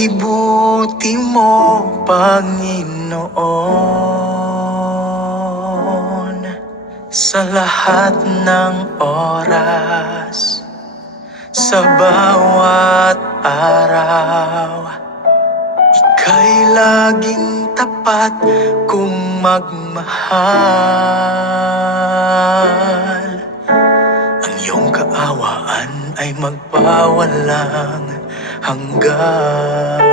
buti-buti mo, Panginoon. Sa lahat ng oras, sa bawat araw, ika'y laging tapat kung magmahal. Ang iyong kaawaan ay magpawalang hanggan.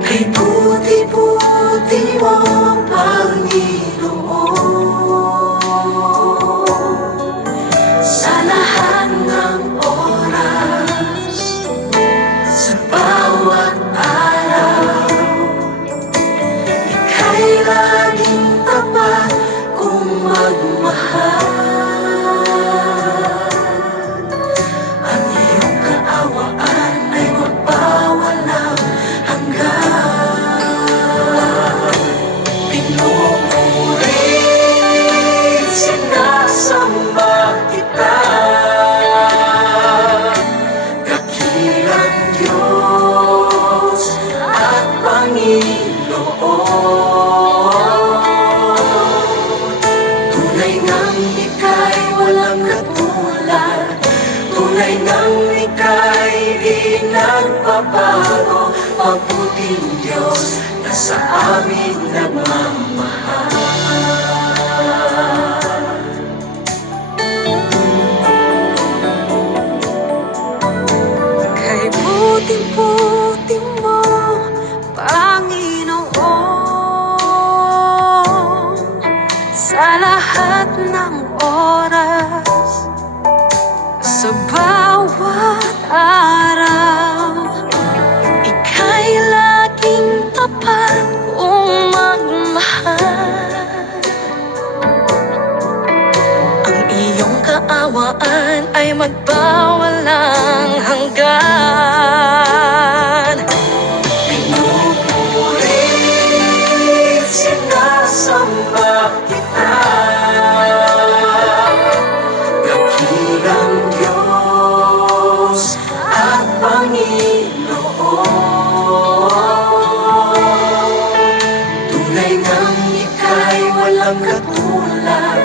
Kay buti-buti mo, Panginoon, sa lahat ng oras, sa bawat araw, ika'y laging tapat kung magmahal. Ang iyong kaawaan ay magpawalang hanggan. Pinupuri, sinasamba kita, dakilang Diyos at Panginoon. Tunay ngang ika'y walang katulad, tunay ngang ika'y di nagbabago, mabuting Diyos na sa amin nagmamahal. Kay buti-buti mo, Panginoon, sa lahat ng oras, sa bawat araw, ika'y laging tapat kung magmahal. Ang iyong kaawaan ay magpawalang hanggan. Pinupuri, sinasamba kita, dakilang Diyos at Panginoon. Tunay ngang ika'y walang katulad,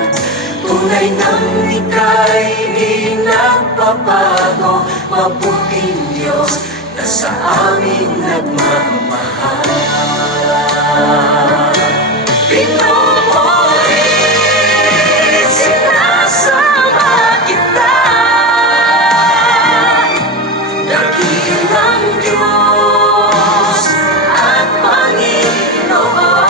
tunay ngang ika'y di nagbabago, mabuting Diyos na sa amin nagmamahal. Pinupuri, sinasamba kita, dakilang Diyos at Panginoon.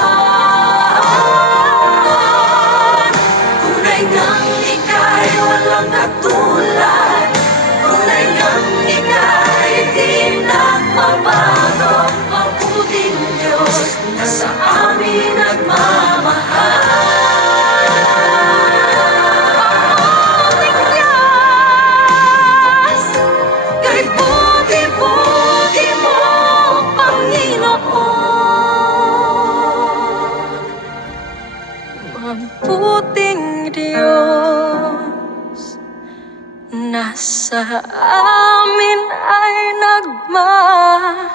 Tunay ngang ika'y walang katulad, tunay ngang ika'y di nagbabago, mabuting Diyos na sa amin nagmamahal. Mabuting Diyos, kay buti-buti mo, Panginoon. Mabuting Diyos, nasa amin ay nagmamahal.